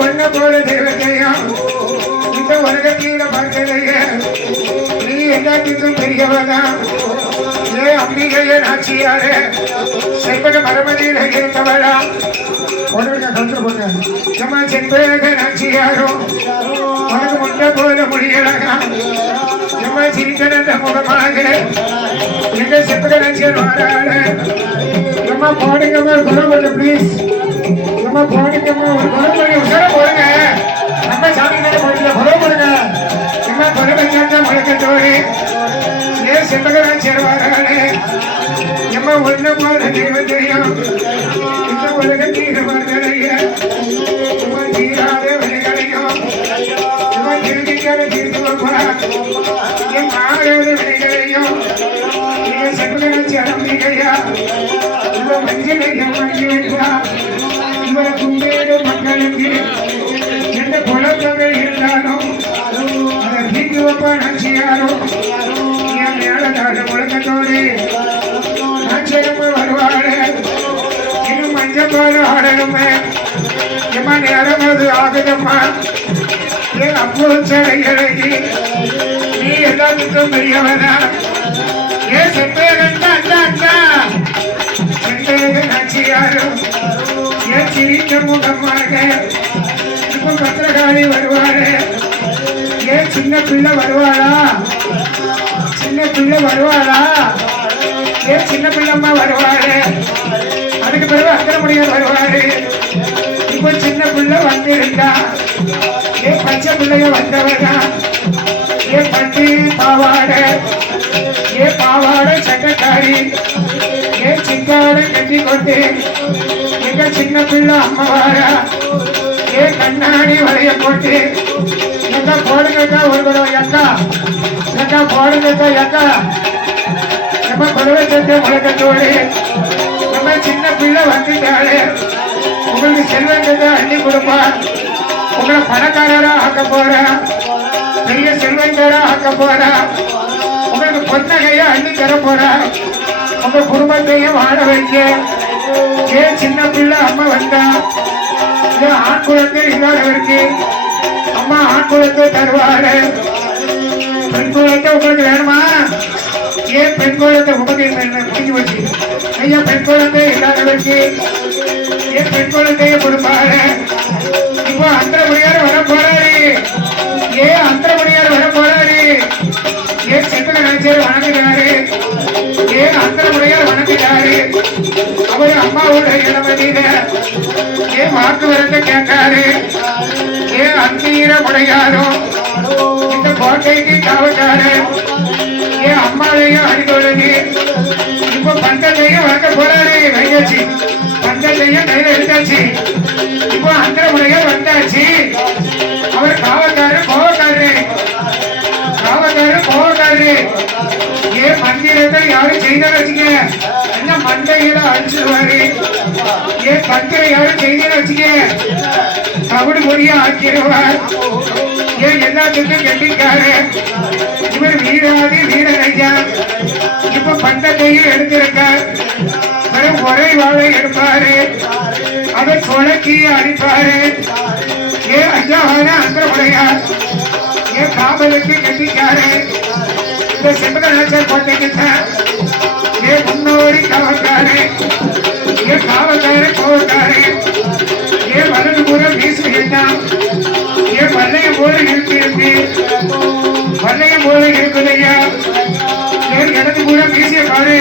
ஒன்ன போல தெய்வத்தையும் இந்த உலகத்தில பார்த்ததைய நீ எல்லாத்துக்கும் பெரியவதான். ஏ அம்பிகைய நாச்சியாரு செல்வக மரமதியில இருந்தவளா செல்வக நாச்சியாரும் உனக்கு முன்ன போல முடியலகா எம்மா சிரித்த முகமாக எங்க செல்வக நாச்சியார் வராள எம்மா போடுங்கம்மா குணம் பிளீஸ் நம்ம போடுங்கம்மா ஒரு குணம் பண்ணி உசர போடுங்க நம்ம சாமி மேல போடுங்க குணம் போடுங்க என்ன குணம் வச்சாங்க முழக்கத்தோடு ஏன் செல்வகராஜ் சேர்வாராளே எம்மா ஒண்ணு போல தெய்வம் தெரியும் இந்த உலக தீரமாகலைய இவன் தீராத வினைகளையும் இவன் திருத்திக்காத தீர்த்து வைப்பா என் ஆறாத வினைகளையும் நீங்க செல்வகராஜ் அம்பிகையா இவன் மஞ்சளையும் வாங்கி வைப்பா இவரை கும்பேடு மக்களுக்கு எந்த குழப்பங்கள் இருந்தாலும் அதை தீர்த்து வைப்பா நாச்சியாரும் என் மேலதாக முழக்கத்தோடு நாச்சியம்மா வருவாரு இன்னும் மஞ்சள் போல ஆடணுமே எம்மா நேரம் அது ஆகுதம்மா என் அப்போ சடைகளுக்கு நீ எல்லாத்துக்கும் பெரியவனா ஏன் செப்பேகன் அண்ணா செப்பேக நாச்சியாரும் ஏன் சிரிக்க முகமாக இப்ப பத்திரகாளி வருவாரு ஏன் சின்ன பிள்ளை வருவாளா சின்ன பிள்ளை வருவாளா ஏன் சின்ன பிள்ளைம்மா வருவாரு அதுக்கு பிறகு அக்கரமுடியார் வருவாரு இப்ப சின்ன பிள்ளை வந்திருந்தா ஏன் பச்சை பிள்ளைய வந்தவனா ஏன் பட்டி பாவாடை ஏன் பாவாடை சட்டக்காரி ஏன் சிங்காடை கட்டி கொண்டு எங்க சின்ன பிள்ளை அம்மாவாரா ஏன் கண்ணாடி வளைய போட்டு எங்க போடுங்கக்கா ஒரு குடம் எக்கா எக்கா போடுங்கக்கா எக்கா நம்ம குடவை சேர்த்து முழக்கத்தோடு நம்ம சின்ன பிள்ளை வந்துட்டாரு உங்களுக்கு செல்வத்தை அள்ளி கொடுப்பா உங்களை பணக்காரரா ஆக்க போறா பெரிய செல்வந்தரா ஆக்க போறா உங்களுக்கு பொன்னகையா அள்ளி தர போறா உங்க குடும்பத்தையும் வாழ வைக்க ஏன் சின்ன பிள்ளை அம்மா வந்தா ஏன் ஆண் குழந்தை இல்லாதவருக்கு அம்மா ஆண் குழந்தை தருவாரு பெண் குழந்தை உங்களுக்கு வேணுமா ஏன் பெண் குழந்தை முடிஞ்சு வச்சு ஐயா பெண் குழந்தை இல்லாதவருக்கு ஏன் பெண் குழந்தைய கொடுப்பாரு இப்போ அந்தரமுடியார் வர போறாரு ஏன் அந்தரமுடியார் வர போறாரு ஏன் செல்வ நாச்சியார் வணங்குகிறாரு ஏன் அந்தரமுடியார் வணங்குகிறாரு அவரு அம்மாவோட இளமதியில ஏன் வாக்கு வரத்தை கேட்டாரு ஏன் அந்நீர முடையாரும் இந்த கோட்டைக்கு காவக்காரு ஏன் அம்மாவையும் அறிந்தொழுது இப்ப பந்தத்தையும் வாங்க போறாரு வையாச்சு பந்தத்தையும் கையில எடுத்தாச்சு இப்போ அந்த முறையார் வந்தாச்சு அவர் காவக்காரு கோவக்காரு கோவக்காரு ஏன் மந்திரத்தை யாரும் செய்த வச்சுக்க என்ன மண்டையில அடிச்சிருவாரு ஏன் பத்திரை யாரும் செய்த வச்சுக்க கபடி மொழியா ஆக்கிடுவார் ஏன் எல்லாத்துக்கும் கெட்டிக்காரு இவர் வீராதி வீரரையா இப்ப பந்தத்தையும் எடுத்திருக்கார் வெறும் ஒரே வாழை எடுப்பாரு அதை சொலக்கி அடிப்பாரு ஏன் ஐயாவான அந்த உடையார் ஏன் காவலுக்கு கெட்டிக்காரு இந்த செம்பக நாச்சியார் கோட்டைக்கிட்ட ஏன் முன்னோடி காவல்காரு ஏன் காவல்காரு கோவக்காரு ஏன் வலது பூரம் வீசுகிறா ஏன் வல்லையம் போல இருக்கு வல்லையம் போல இருக்குதையா ஏன் இடது பூரம் வீசிய பாரு